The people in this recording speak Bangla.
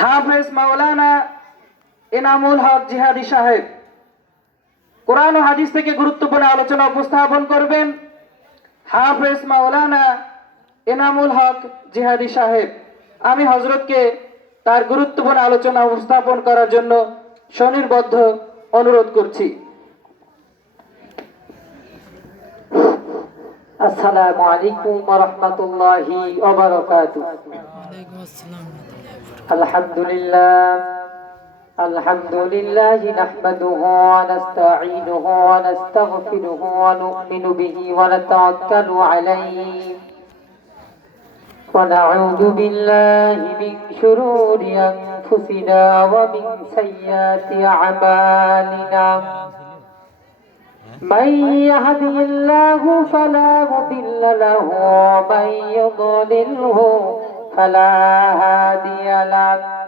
হাফেজ মাওলানা এনামুল হক জিহাদি সাহেব কোরআন ও হাদিস থেকে গুরুত্বপূর্ণ আলোচনা উপস্থাপন করবেন। হাফেজ মাওলানা এনামুল হক জিহাদি সাহেব, আমি হযরতকে তার গুরুত্বপূর্ণ আলোচনা উপস্থাপন করার জন্য সনির্বদ্ধ অনুরোধ করছি। আসসালামু আলাইকুম ওয়া রাহমাতুল্লাহি ওয়া বারাকাতুহু। আলহামদুলিল্লাহ নাহমাদুহু ওয়া নাস্তাঈনুহু ওয়া নাস্তাগফিরুহু ওয়া নু'মিনু বিহি ওয়া নাতাওয়াক্কালু আলাইহি ওয়া নাউযু বিল্লাহি মিন শুরুরি আনফুসিনা ওয়া মিন সাইয়্যাতি আ'মালিনা। من يهده الله فلا مضل له ومن يضلله فلا هادي له